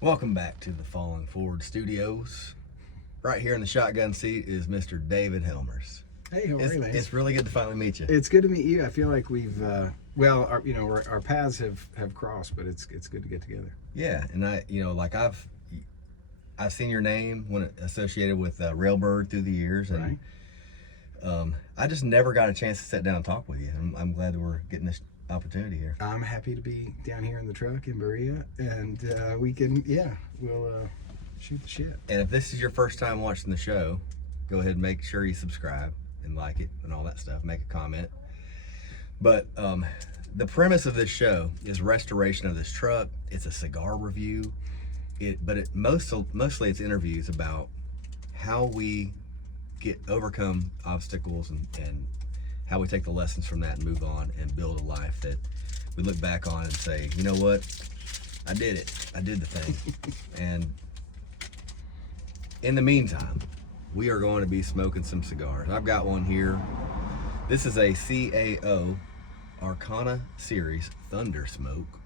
Welcome back to the Falling Forward Studios. Right here in the shotgun seat is Mr. David Helmers. Hey, how are you, man? It's really good to finally meet you. It's good to meet you. I feel like we've, our paths have crossed, but it's good to get together. Yeah, and I've seen your name when associated with Railbird through the years, and Right. I just never got a chance to sit down and talk with you. I'm glad that we're getting this opportunity here. I'm happy to be down here in the truck in Berea, and we'll shoot the shit. And if this is your first time watching the show, go ahead and make sure you subscribe and like it and all that stuff. Make a comment. But the premise of this show is restoration of this truck. It's a cigar review. Mostly it's interviews about how we overcome obstacles and how we take the lessons from that and move on and build a life that we look back on and say, you know what, I did it. I did the thing. And in the meantime, we are going to be smoking some cigars. I've got one here. This is a CAO Arcana Series Thunder Smoke.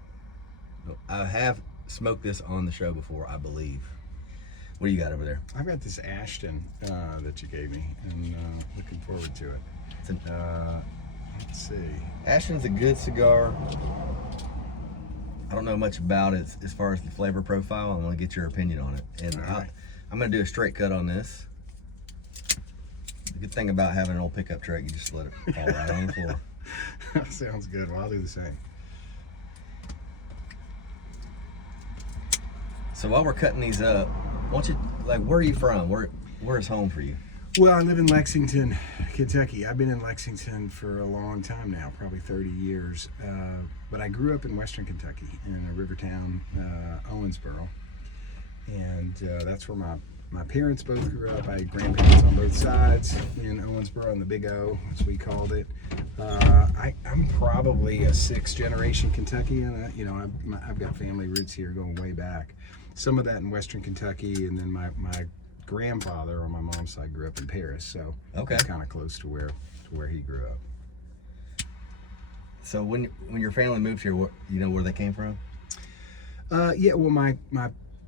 I have smoked this on the show before, I believe. What do you got over there? I've got this Ashton that you gave me, and looking forward to it. Let's see. Ashton's a good cigar. I don't know much about it as far as the flavor profile. I want to get your opinion on it. And right. I'm going to do a straight cut on this. The good thing about having an old pickup truck, you just let it fall right on the floor. Sounds good. Well, I'll do the same. So while we're cutting these up, why don't you, where are you from? Where is home for you? Well, I live in Lexington, Kentucky. I've been in Lexington for a long time now, probably 30 years. But I grew up in Western Kentucky in a river town, Owensboro. And that's where my parents both grew up. I had grandparents on both sides in Owensboro, in the Big O, as we called it. I'm probably a sixth generation Kentuckian. I've got family roots here going way back. Some of that in Western Kentucky, and then my grandfather on my mom's side grew up in Paris, so okay, kind of close to where he grew up. So when your family moved here, you know where they came from? Yeah, well, my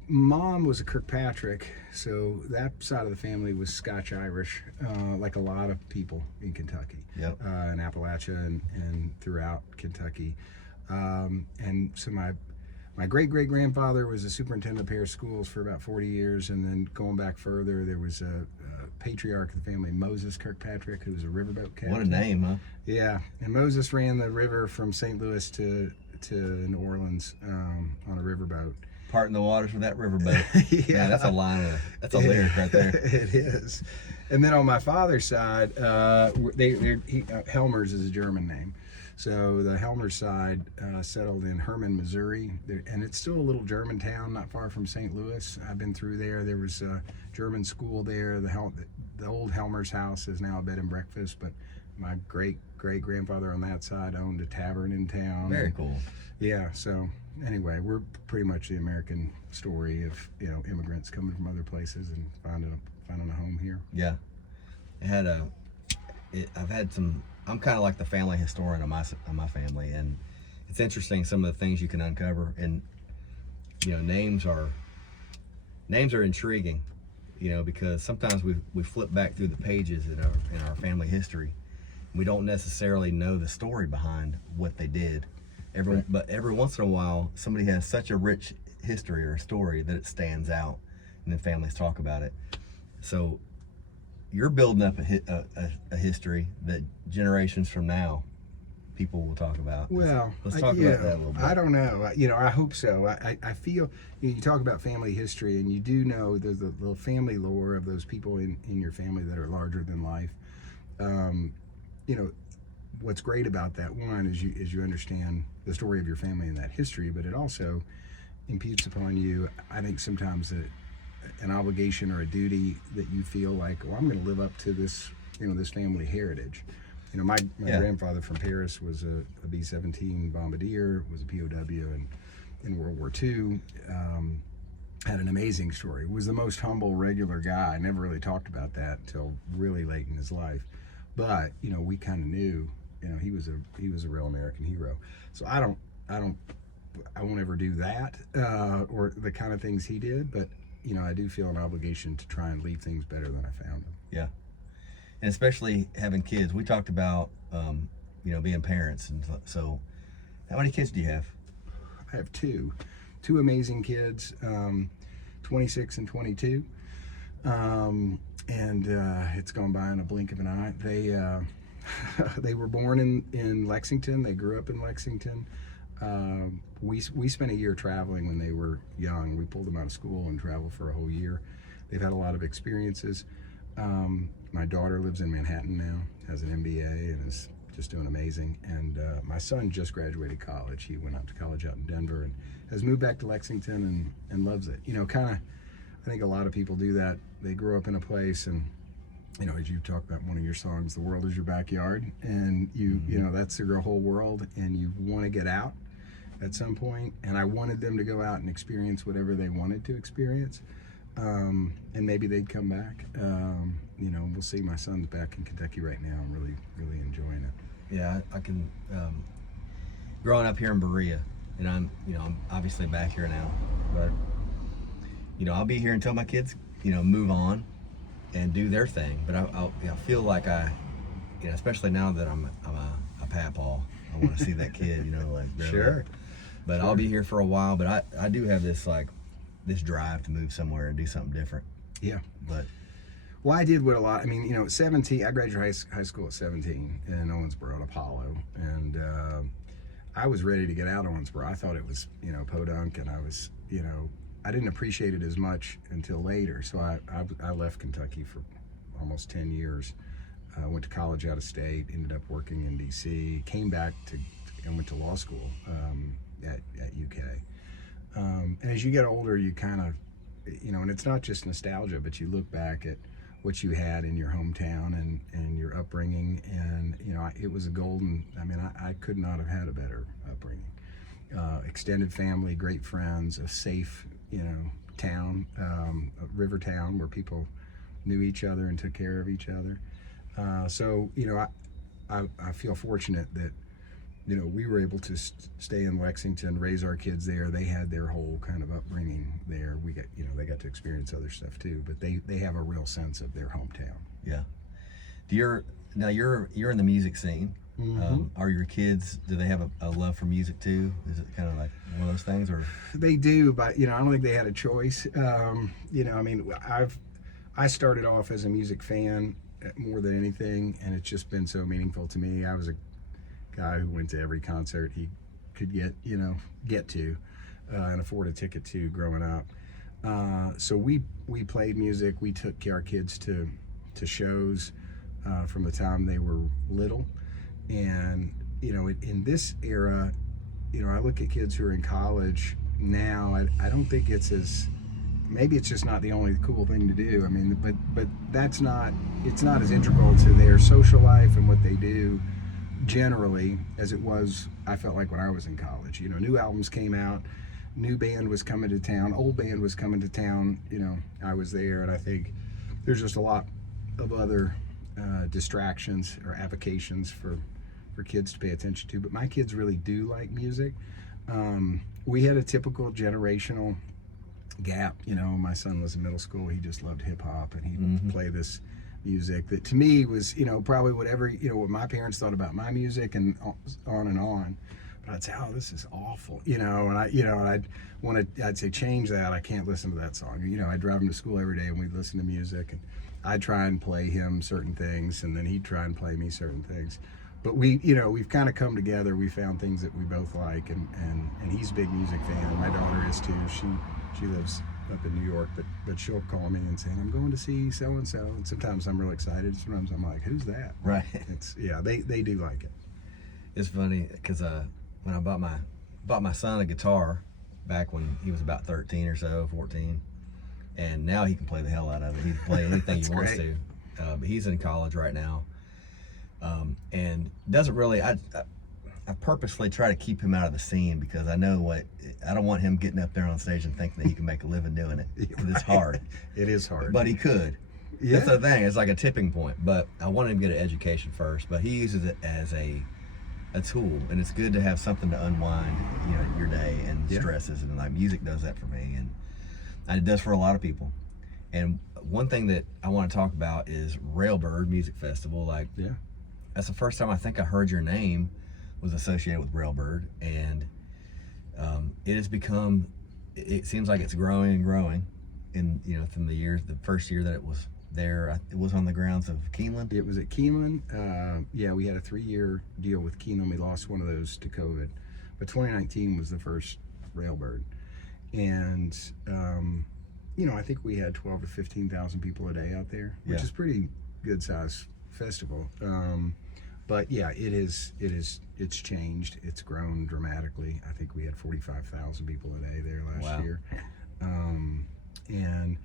mom was a Kirkpatrick, so that side of the family was Scotch-Irish, like a lot of people in Kentucky. Yep. In Appalachia and throughout Kentucky. And so my great-great-grandfather was a superintendent of Paris schools for about 40 years, and then going back further, there was a patriarch of the family, Moses Kirkpatrick, who was a riverboat captain. What a name, huh? Yeah, and Moses ran the river from St. Louis to New Orleans on a riverboat. Parting the waters with that riverboat. Yeah, that's a line. That's a lyric right there. It is. And then on my father's side, Helmers is a German name. So the Helmers side settled in Hermann, Missouri, and it's still a little German town not far from St. Louis. I've been through there. There was a German school there. The old Helmers house is now a bed and breakfast, but my great-great-grandfather on that side owned a tavern in town. Very cool. Yeah, so anyway, we're pretty much the American story of immigrants coming from other places and finding a home here. Yeah, I'm kind of like the family historian of my family, and it's interesting some of the things you can uncover. And names are intriguing, because sometimes we flip back through the pages in our family history. We don't necessarily know the story behind what they did. But every once in a while, somebody has such a rich history or a story that it stands out, and then families talk about it. So you're building up a history that generations from now people will talk about. Well, let's talk about that a little bit. I don't know. I hope so. I feel you talk about family history, and you do know there's the little family lore of those people in your family that are larger than life. What's great about that one is you understand the story of your family and that history, but it also imputes upon you, I think, sometimes an obligation or a duty that you feel like, well, I'm going to live up to this, this family heritage. My grandfather from Paris was a B-17 bombardier, was a POW in World War II. Had an amazing story. Was the most humble, regular guy. I never really talked about that until really late in his life. But we kind of knew, he was a real American hero. So I don't I won't ever do that or the kind of things he did, but I do feel an obligation to try and leave things better than I found them. Yeah. And especially having kids. We talked about, being parents. And so how many kids do you have? I have two amazing kids, 26 and 22. And it's gone by in a blink of an eye. They were born in Lexington. They grew up in Lexington. We spent a year traveling when they were young. We pulled them out of school and traveled for a whole year. They've had a lot of experiences. My daughter lives in Manhattan now, has an MBA, and is just doing amazing. And my son just graduated college. He went out to college out in Denver and has moved back to Lexington and loves it. I think a lot of people do that. They grow up in a place, and as you talk about one of your songs, the world is your backyard, and that's their whole world, and you want to get out at some point. And I wanted them to go out and experience whatever they wanted to experience, and maybe they'd come back. We'll see. My son's back in Kentucky right now. I'm really, really enjoying it. Yeah, I can. Growing up here in Berea, and I'm obviously back here now, but I'll be here until my kids, move on and do their thing. But I feel like especially now that I'm a papaw, I want to see that kid, Sure. But sure. I'll be here for a while. But I do have this drive to move somewhere and do something different. Yeah. But I did what a lot. 17. I graduated high school at 17 in Owensboro at Apollo, and I was ready to get out of Owensboro. I thought it was podunk, and I was I didn't appreciate it as much until later. So I left Kentucky for almost 10 years. Went to college out of state, ended up working in DC, came back and went to law school at UK. And as you get older, you kind of, and it's not just nostalgia, but you look back at what you had in your hometown and your upbringing. And, it was a golden, I could not have had a better upbringing. Extended family, great friends, a safe, town, a river town where people knew each other and took care of each other. So I feel fortunate that we were able to stay in Lexington, raise our kids there. They had their whole kind of upbringing there. We got they got to experience other stuff too, but they have a real sense of their hometown. Yeah. You're in the music scene. Mm-hmm. Are your kids, do they have a love for music too? Is it kind of like one of those things, or? They do, but I don't think they had a choice. I started off as a music fan more than anything, and it's just been so meaningful to me. I was a guy who went to every concert he could get to and afford a ticket to growing up. So we played music. We took our kids to shows from the time they were little. And, in this era, I look at kids who are in college now. I don't think maybe it's just not the only cool thing to do. But it's not as integral to their social life and what they do generally as it was, I felt like, when I was in college. New albums came out, new band was coming to town, old band was coming to town. I was there, and I think there's just a lot of other distractions or avocations for kids to pay attention to. But my kids really do like music. We had a typical generational gap. My son was in middle school. He just loved hip hop, and he would play this music that to me was probably whatever what my parents thought about my music, and on and on. But I'd say, oh, this is awful, and I'd say, change that. I can't listen to that song. I'd drive him to school every day, and we'd listen to music, and I'd try and play him certain things, and then he'd try and play me certain things. But we've kind of come together. We found things that we both like, and he's a big music fan. My daughter is too. She lives up in New York, but she'll call me and say, I'm going to see so and so. And sometimes I'm real excited. Sometimes I'm like, who's that? Right. They do like it. It's funny because when I bought my son a guitar back when he was about 13 or so, 14, and now he can play the hell out of it. He can play anything he wants to. But he's in college right now. And doesn't really, I purposely try to keep him out of the scene because I know I don't want him getting up there on stage and thinking that he can make a living doing it. It's hard. It is hard. But he could. Yeah. That's the thing. It's like a tipping point. But I wanted him to get an education first. But he uses it as a That's cool, and it's good to have something to unwind, your day and Yeah. stresses, and like music does that for me, and it does for a lot of people. And one thing that I want to talk about is Railbird Music Festival. Like, Yeah. that's the first time I think I heard your name was associated with Railbird, and it has become. It seems like it's growing and growing, in from the first year that it was there. It was on the grounds of Keeneland. It was at Keeneland. Yeah, we had a 3-year deal with Keeneland. We lost one of those to COVID, but 2019 was the first Railbird, and I think we had 12 to 15,000 people a day out there, which Yeah. is pretty good size festival. But yeah, it's changed. It's grown dramatically. I think we had 45,000 people a day there last Wow. year, and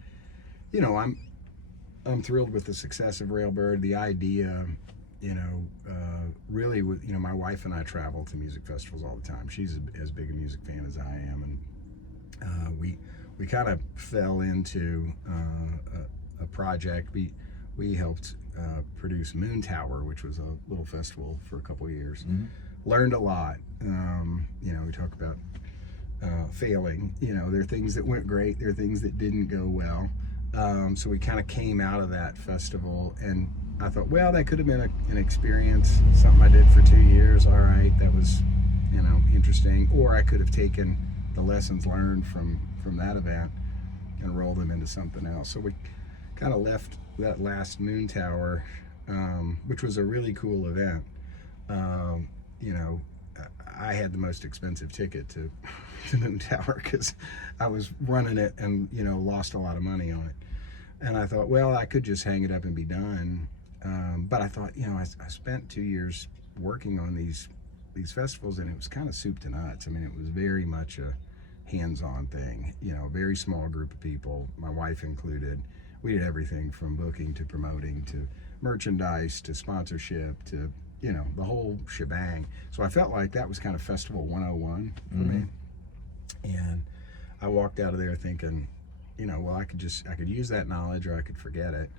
I'm thrilled with the success of Railbird. The idea, really, my wife and I travel to music festivals all the time. She's as big a music fan as I am, and we kind of fell into a project. We helped produce Moon Tower, which was a little festival for a couple of years. Mm-hmm. Learned a lot. We talk about failing. There are things that went great. There are things that didn't go well. So we kind of came out of that festival, and I thought, well, that could have been an experience, something I did for 2 years. All right, that was, interesting. Or I could have taken the lessons learned from that event and rolled them into something else. So we kind of left that last Moon Tower, which was a really cool event. I had the most expensive ticket to Moon Tower because I was running it and lost a lot of money on it. And I thought, well, I could just hang it up and be done. But I thought, I spent 2 years working on these festivals, and it was kind of soup to nuts. I mean, it was very much a hands-on thing. A very small group of people, my wife included. We did everything from booking to promoting to merchandise to sponsorship to the whole shebang. So I felt like that was kind of Festival 101 for me. And I walked out of there thinking, well, I could use that knowledge, or I could forget it.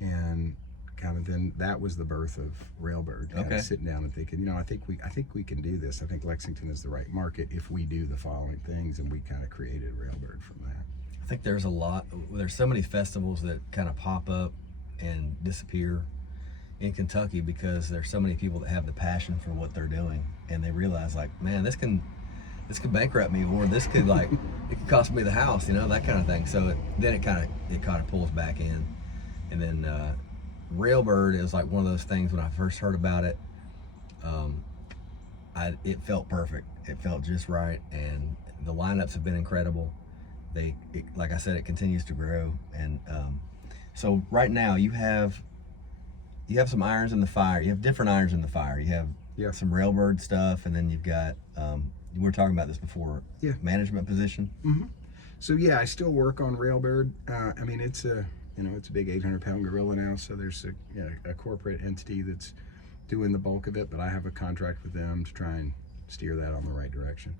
And kind of then that was the birth of Railbird. Kind Okay. of sitting down and thinking, I think we can do this. I think Lexington is the right market if we do the following things, and we kind of created Railbird from that. I think there's so many festivals that kind of pop up and disappear in Kentucky because there's so many people that have the passion for what they're doing, and they realize, like, man, this could bankrupt me, or this could it could cost me the house, that kind of thing. So then it kind of pulls back in, and then Railbird is like one of those things. When I first heard about it, it felt perfect. It felt just right, and the lineups have been incredible. Like I said, it continues to grow, and so right now you have some irons in the fire. You have different irons in the fire. You have some Railbird stuff, and then you've got we were talking about this before. Yeah. Management position. Mm-hmm. So yeah, I still work on Railbird. I mean, it's a big 800-pound gorilla now. So there's a corporate entity that's doing the bulk of it, but I have a contract with them to try and steer that on the right direction.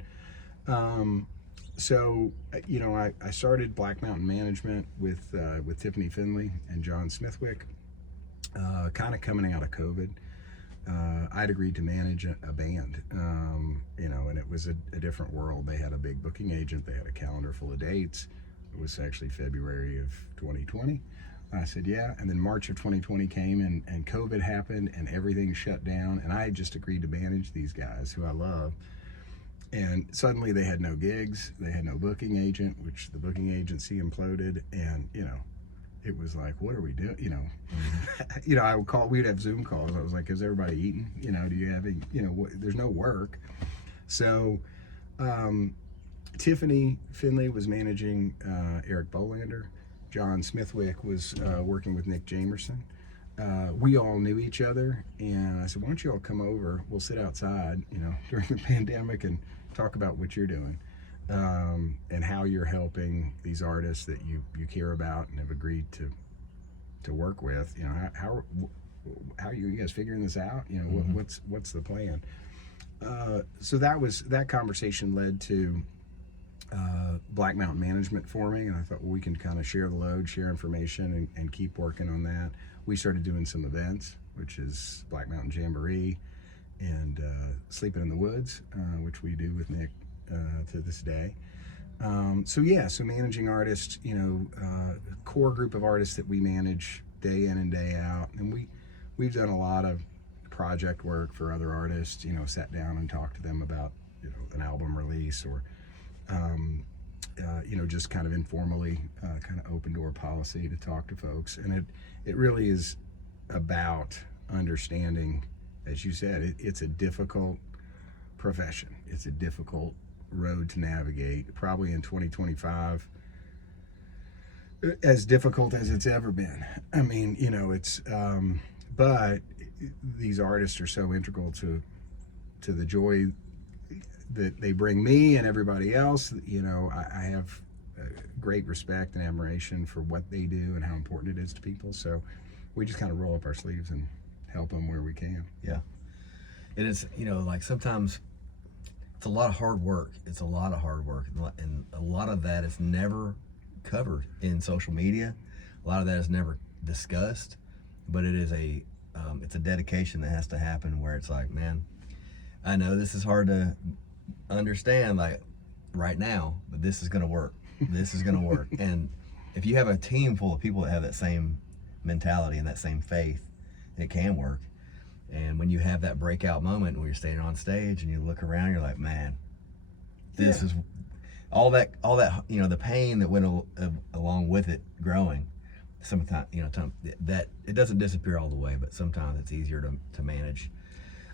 So I started Black Mountain Management with Tiffany Finley and John Smithwick, kind of coming out of COVID. I'd agreed to manage a band, and it was a different world. They had a big booking agent. They had a calendar full of dates. It was actually February of 2020. I said, yeah. And then March of 2020 came, and COVID happened, and everything shut down. And I had just agreed to manage these guys who I love. And suddenly they had no gigs. They had no booking agent, which the booking agency imploded. And, it was like, what are we doing? I would call, we'd have Zoom calls. I was like, is everybody eating? Do you have there's no work. So Tiffany Finley was managing Eric Bolander. John Smithwick was working with Nick Jamerson. We all knew each other, and I said, why don't you all come over? We'll sit outside, during the pandemic and talk about what you're doing. And how you're helping these artists that you care about and have agreed to work with. How are you guys figuring this out? What's the plan? So that conversation led to Black Mountain Management forming, and I thought, well, we can kind of share the load, share information, and keep working on that. We started doing some events, which is Black Mountain Jamboree Sleeping in the Woods, which we do with Nick to this day. So managing artists, core group of artists that we manage day in and day out, and we've done a lot of project work for other artists. Sat down and talked to them about an album release, or just kind of informally, kind of open door policy to talk to folks. And it really is about understanding, as you said, it's a difficult profession. It's a difficult road to navigate, probably in 2025 as difficult as it's ever been. I mean, it's but these artists are so integral to the joy that they bring me and everybody else. I have great respect and admiration for what they do and how important it is to people. So we just kind of roll up our sleeves and help them where we can. Yeah. It is, like sometimes it's a lot of hard work. It's a lot of hard work. And a lot of that is never covered in social media. A lot of that is never discussed, but it is it's a dedication that has to happen, where it's like, man, I know this is hard to understand like right now, but this is going to work. This is going to work. And if you have a team full of people that have that same mentality and that same faith, it can work. And when you have that breakout moment when you're standing on stage and you look around, you're like, man, this is all that, the pain that went along with it growing. Sometimes, that it doesn't disappear all the way, but sometimes it's easier to manage.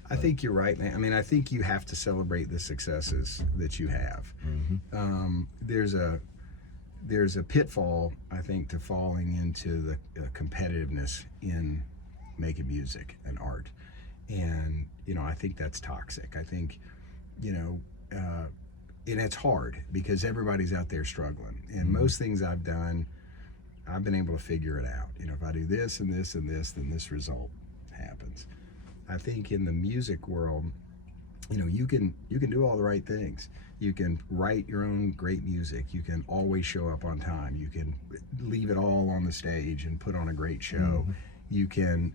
I think you're right, man. I mean, I think you have to celebrate the successes that you have. Mm-hmm. There's a pitfall, I think, to falling into the competitiveness in making music and art. And, I think that's toxic. I think, and it's hard because everybody's out there struggling. And most things I've done, I've been able to figure it out. If I do this and this and this, then this result happens. I think in the music world, you can do all the right things. You can write your own great music. You can always show up on time. You can leave it all on the stage and put on a great show. Mm-hmm. You can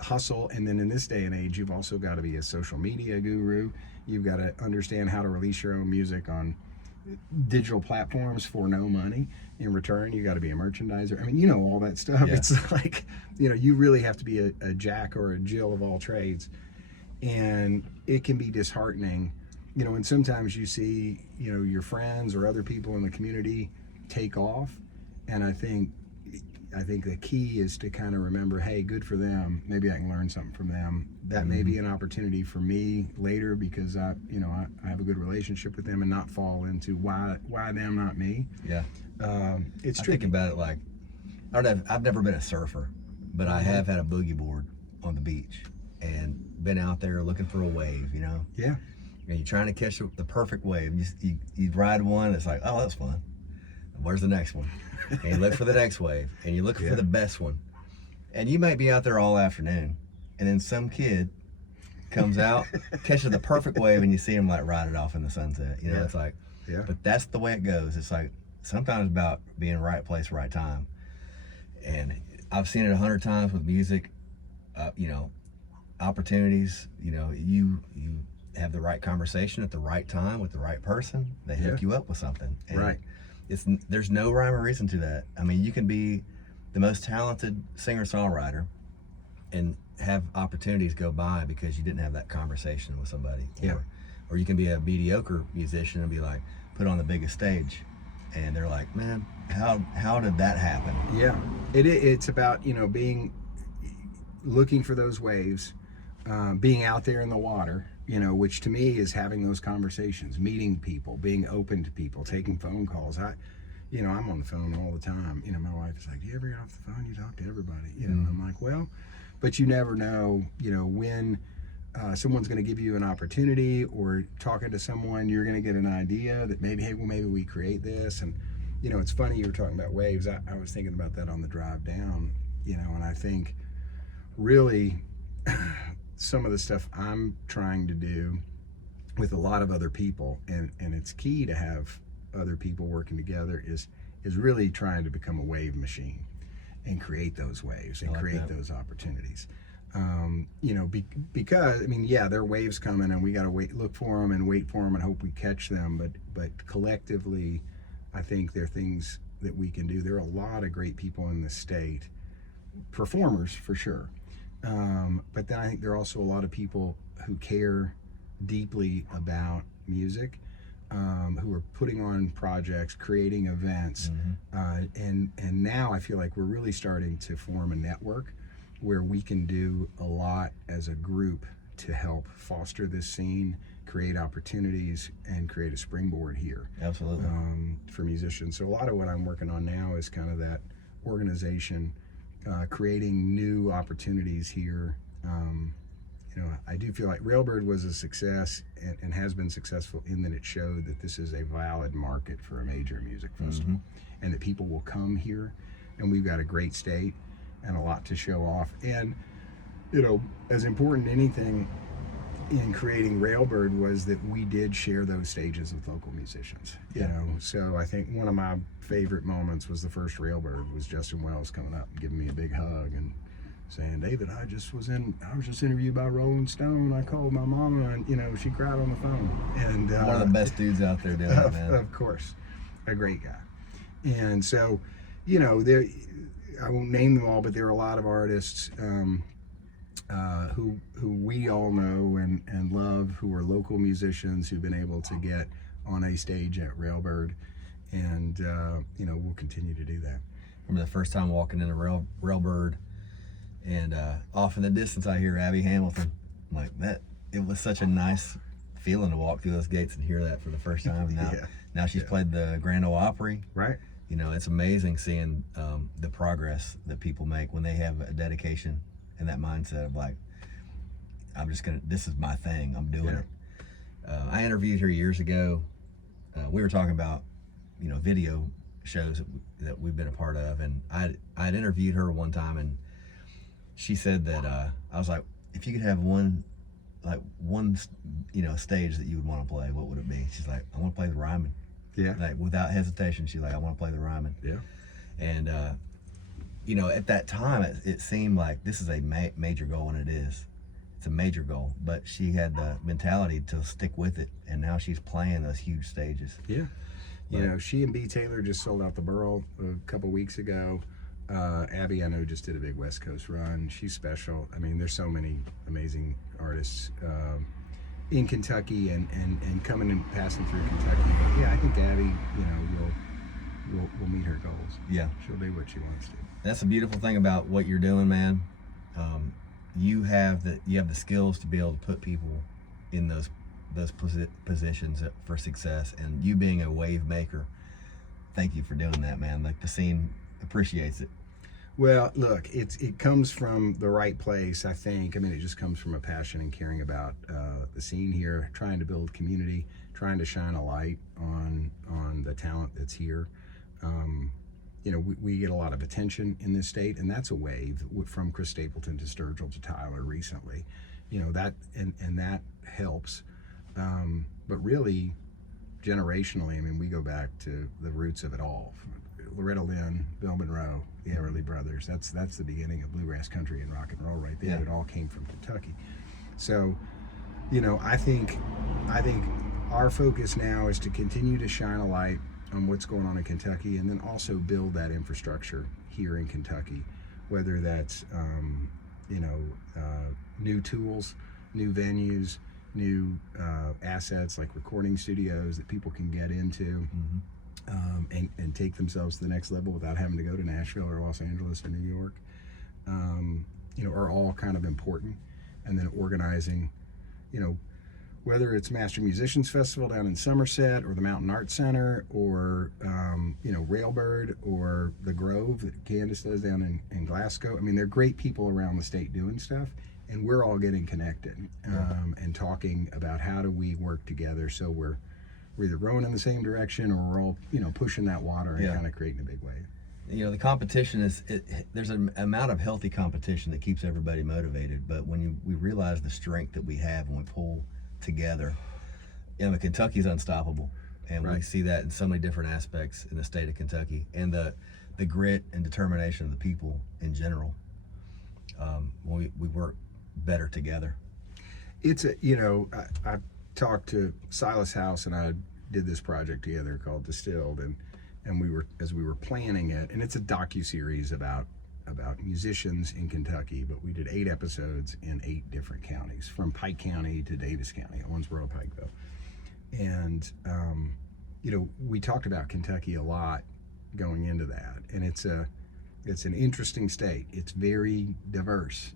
hustle, and then in this day and age, you've also got to be a social media guru. You've got to understand how to release your own music on digital platforms for no money in return. You got to be a merchandiser. I mean, all that stuff. Yeah. It's like, you really have to be a Jack or a Jill of all trades, and it can be disheartening. And sometimes you see, your friends or other people in the community take off, and I think the key is to kind of remember, hey, good for them. Maybe I can learn something from them. That may be an opportunity for me later, because I have a good relationship with them, and not fall into why them, not me. Yeah. It's I tricky. think about it like, I've never been a surfer, but I have had a boogie board on the beach and been out there looking for a wave, Yeah. And you're trying to catch the perfect wave. You ride one, it's like, oh, that's fun. Where's the next one? And you look for the next wave, and you're looking for the best one. And you might be out there all afternoon, and then some kid comes out, catches the perfect wave, and you see him like ride it off in the sunset. It's like, but that's the way it goes. It's like sometimes about being right place, right time. And I've seen it 100 times with music. Opportunities. You have the right conversation at the right time with the right person. They hook you up with something. And Right. There's no rhyme or reason to that. I mean, you can be the most talented singer-songwriter and have opportunities go by because you didn't have that conversation with somebody. Yeah. Or you can be a mediocre musician and be like, put on the biggest stage, and they're like, man, how did that happen? Yeah. It's about, looking for those waves, being out there in the water, which to me is having those conversations, meeting people, being open to people, taking phone calls. I'm on the phone all the time. My wife is like, do you ever get off the phone? You talk to everybody. I'm like, well, but you never know, when someone's going to give you an opportunity, or talking to someone, you're going to get an idea that maybe we create this. And, it's funny you were talking about waves. I was thinking about that on the drive down, and I think really some of the stuff I'm trying to do with a lot of other people, and it's key to have other people working together, is really trying to become a wave machine and create those waves and create those opportunities. You know, because I mean, yeah, there are waves coming, and we got to look for them, and wait for them, and hope we catch them. But collectively, I think there are things that we can do. There are a lot of great people in the state, performers for sure. But then I think there are also a lot of people who care deeply about music, who are putting on projects, creating events, and now I feel like we're really starting to form a network where we can do a lot as a group to help foster this scene, create opportunities, and create a springboard here. Absolutely. For musicians. So a lot of what I'm working on now is kind of that organization, creating new opportunities here. You know, I do feel like Railbird was a success and has been successful in that it showed that this is a valid market for a major music festival, and that people will come here, and we've got a great state and a lot to show off. And, you know, as important as anything in creating Railbird was that we did share those stages with local musicians. You know, so I think one of my favorite moments was the first Railbird was Justin Wells coming up and giving me a big hug and saying, David, I was just interviewed by Rolling Stone. I called my mama, and you know, she cried on the phone. And one of the best dudes out there doing it, man. Of course, a great guy. And so, you know, there, I won't name them all, but there are a lot of artists who we all know and love, who are local musicians who've been able to get on a stage at Railbird, and you know, we'll continue to do that. Remember the first time walking into Railbird, and off in the distance I hear Abby Hamilton. I'm like, that, it was such a nice feeling to walk through those gates and hear that for the first time. Now, now she's played the Grand Ole Opry. Right. You know, it's amazing seeing the progress that people make when they have a dedication and that mindset of like, this is my thing, I'm doing it. I interviewed her years ago. We were talking about, you know, video shows that we've been a part of, and I'd interviewed her one time, and she said that I was like, if you could have one, you know, stage that you would want to play, what would it be? She's like, I want to play the Ryman. Yeah. Like without hesitation, she's like, I want to play the Ryman. Yeah. And you know, at that time, it seemed like this is a major goal, and it is. It's a major goal, but she had the mentality to stick with it, and now she's playing those huge stages. Yeah. You know, she and B. Taylor just sold out the Burl a couple weeks ago. Abby, I know, just did a big West Coast run. She's special. I mean, there's so many amazing artists in Kentucky and coming and passing through Kentucky. But yeah, I think Abby, you know, will meet her goals. Yeah. She'll do what she wants to. That's the beautiful thing about what you're doing, man. You have the skills to be able to put people in those positions for success, and you being a wave maker, thank you for doing that, man. Like, the scene appreciates it. Well, look, it comes from the right place, I think. I mean, it just comes from a passion and caring about the scene here, trying to build community, trying to shine a light on the talent that's here. You know, we get a lot of attention in this state, and that's a wave from Chris Stapleton to Sturgill to Tyler recently. You know, that and that helps. But really, generationally, I mean, we go back to the roots of it all. Loretta Lynn, Bill Monroe, the Everly Brothers. That's the beginning of bluegrass country and rock and roll right there. Yeah. It all came from Kentucky. So, you know, I think our focus now is to continue to shine a light on what's going on in Kentucky, and then also build that infrastructure here in Kentucky, whether that's you know, new tools, new venues, new assets like recording studios that people can get into. And take themselves to the next level without having to go to Nashville or Los Angeles or New York, you know, are all kind of important. And then organizing, you know, whether it's Master Musicians Festival down in Somerset, or the Mountain Arts Center, or you know, Railbird, or the Grove that Candace does down in Glasgow. I mean, they're great people around the state doing stuff, and we're all getting connected and talking about how do we work together so we're either rowing in the same direction, or we're all, you know, pushing that water and kind of creating a big wave. You know, the competition is, there's an amount of healthy competition that keeps everybody motivated, but when we realize the strength that we have when we pull together, you know, Kentucky's unstoppable, and we see that in so many different aspects in the state of Kentucky, and the grit and determination of the people in general. we work better together. It's I talked to Silas House and I did this project together called Distilled, and we were planning it, and it's a docu-series about musicians in Kentucky, but we did 8 episodes in 8 different counties, from Pike County to Davis County, Owensboro, Pikeville. And we talked about Kentucky a lot going into that, and it's an interesting state. It's very diverse.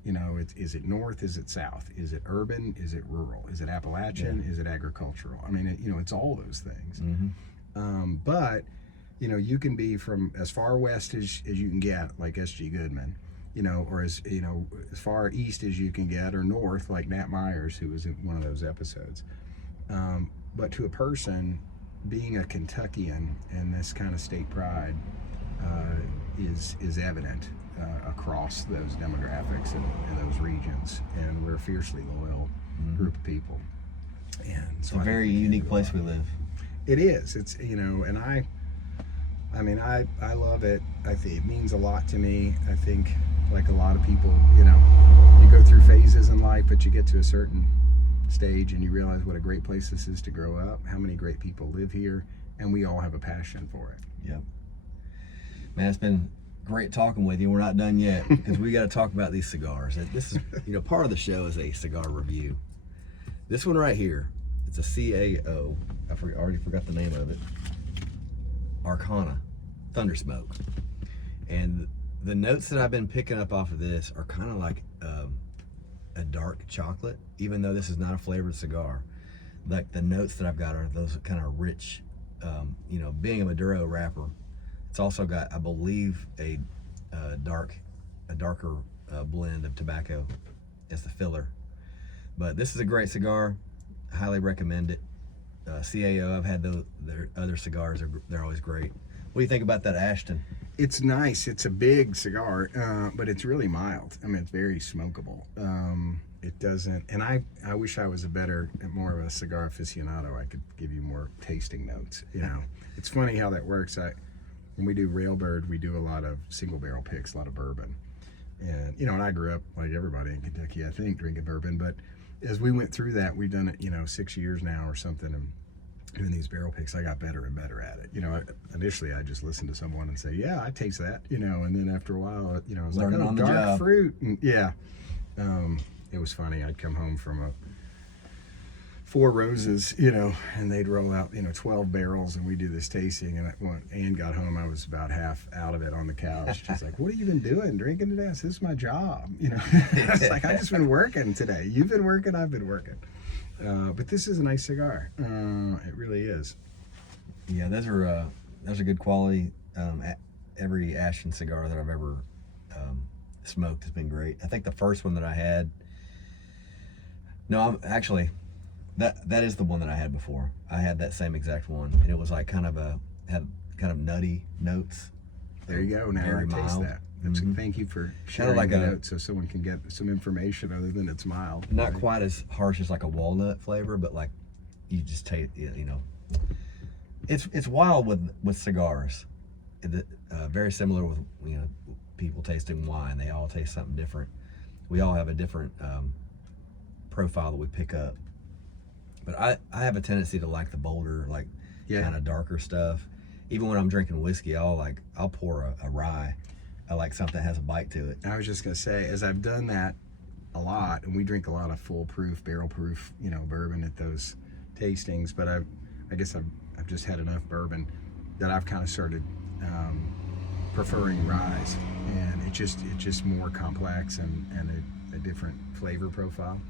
Is it north? Is it south? Is it urban? Is it rural? Is it Appalachian? Is it agricultural? I mean, it's all those things. Mm-hmm. But you can be from as far west as you can get, like S.G. Goodman, or as far east as you can get, or north, like Nat Myers, who was in one of those episodes. But to a person, being a Kentuckian and this kind of state pride is evident across those demographics and those regions, and we're a fiercely loyal group of people. And it's so a very unique place we live. It is. It's and I love it. I think it means a lot to me. I think, like a lot of people, you go through phases in life, but you get to a certain stage and you realize what a great place this is to grow up, how many great people live here, and we all have a passion for it. Yep. Man, it's been great talking with you. We're not done yet, because we got to talk about these cigars. This is, part of the show is a cigar review. This one right here, it's a CAO. I already forgot the name of it. Arcana, Thundersmoke. And the notes that I've been picking up off of this are kind of like a dark chocolate, even though this is not a flavored cigar. Like, the notes that I've got are those kind of rich, being a Maduro wrapper. It's also got, I believe, a darker blend of tobacco as the filler. But this is a great cigar. Highly recommend it. CAO, I've had their other cigars. They're always great. What do you think about that Ashton? It's nice. It's a big cigar, but it's really mild. I mean, it's very smokable. It doesn't, and I wish I was more of a cigar aficionado. I could give you more tasting notes. It's funny how that works. When we do Railbird, we do a lot of single barrel picks, a lot of bourbon. And, and I grew up, like everybody in Kentucky, I think, drinking bourbon. But as we went through that, we've done it, 6 years now or something, and doing these barrel picks, I got better and better at it. Initially I just listened to someone and say, yeah, I taste that, and then after a while, I was learning like, on the dark job. fruit. And it was funny. I'd come home from a Four Roses, and they'd roll out, 12 barrels, and we do this tasting. And when Ann got home, I was about half out of it on the couch. She's like, "What have you been doing? Drinking today?" I said, "This is my job." I was like, "I've just been working today. You've been working. I've been working." But this is a nice cigar. It really is. Yeah, those are good quality. Every Ashton cigar that I've ever smoked has been great. I think the first one that I had. No, actually. That is the one that I had before. I had that same exact one, and it was like had kind of nutty notes. There you go. Now I taste that. Thank you for sharing the notes so someone can get some information other than it's mild. Not quite as harsh as like a walnut flavor, but like you just taste. It's wild with cigars. Very similar with people tasting wine. They all taste something different. We all have a different profile that we pick up. But I have a tendency to like the bolder, kind of darker stuff. Even when I'm drinking whiskey, I'll pour a rye. I like something that has a bite to it. I was just gonna say, as I've done that a lot, and we drink a lot of full proof, barrel proof, bourbon at those tastings. But I guess I've just had enough bourbon that I've kind of started preferring ryes, and it's just more complex and a different flavor profile.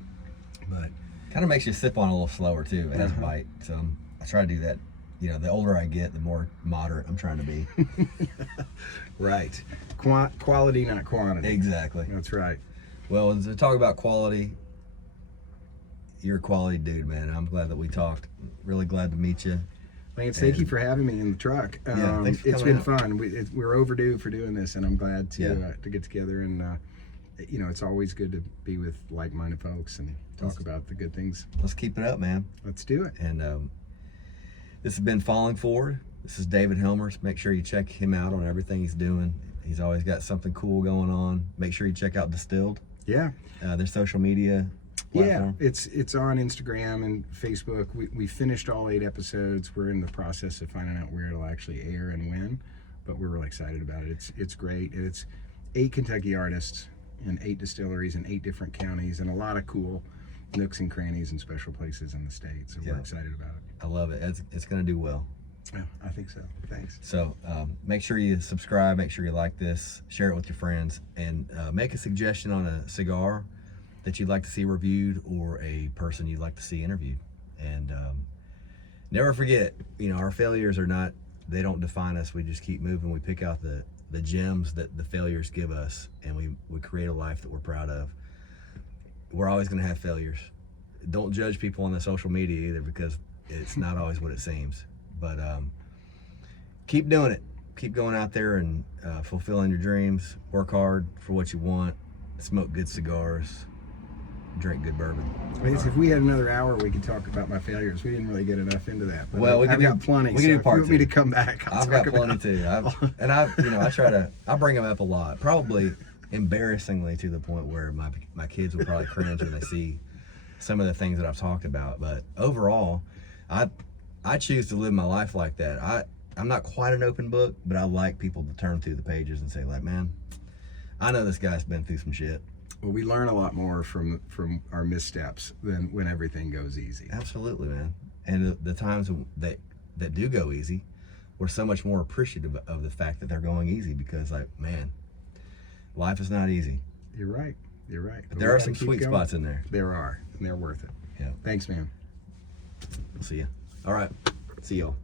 But kind of makes you sip on a little slower too. It has a bite, so I try to do that. The older I get, the more moderate I'm trying to be. Right. Quality, not quantity. Exactly. That's right. Well, to talk about quality, you're a quality dude, man. I'm glad that we talked. Really glad to meet you. Lance, thank you for having me in the truck. Thanks for it's been out. Fun. We're overdue for doing this, and I'm glad to get together. And it's always good to be with like-minded folks and talk about the good things. Let's keep it up, man. Let's do it. And this has been Falling Forward. This is David Helmers. Make sure you check him out on everything he's doing. He's always got something cool going on. Make sure you check out Distilled, Yeah. their social media platform. Yeah, it's on Instagram and Facebook. We finished all 8 episodes. We're in the process of finding out where it'll actually air and when, but we're really excited about it. It's great. It's 8 Kentucky artists and 8 distilleries in 8 different counties and a lot of cool nooks and crannies and special places in the state. So Yeah. we're excited about it. I love it. It's going to do well. Yeah, I think so. Thanks. So make sure you subscribe, make sure you like this, share it with your friends, and make a suggestion on a cigar that you'd like to see reviewed or a person you'd like to see interviewed. And never forget, our failures they don't define us. We just keep moving. We pick out the gems that the failures give us, and we create a life that we're proud of. We're always going to have failures. Don't judge people on the social media either, because it's not always what it seems. But keep doing it. Keep going out there and fulfilling your dreams. Work hard for what you want. Smoke good cigars. Drink good bourbon. I guess if we had another hour, we could talk about my failures. We didn't really get enough into that. But Well, I've got plenty. we can so do if part you want me 2. to come back, I've got plenty too. I bring them up a lot. Probably embarrassingly to the point where my kids will probably cringe when they see some of the things that I've talked about. But overall, I choose to live my life like that. I'm not quite an open book, but I like people to turn through the pages and say, like, man, I know this guy's been through some shit. Well, we learn a lot more from our missteps than when everything goes easy. Absolutely, man. And the times that do go easy, we're so much more appreciative of the fact that they're going easy, because, like, man, life is not easy. You're right. You're right. But there are some sweet spots in there. There are, and they're worth it. Yeah. Thanks, man. We'll see you. All right. See y'all.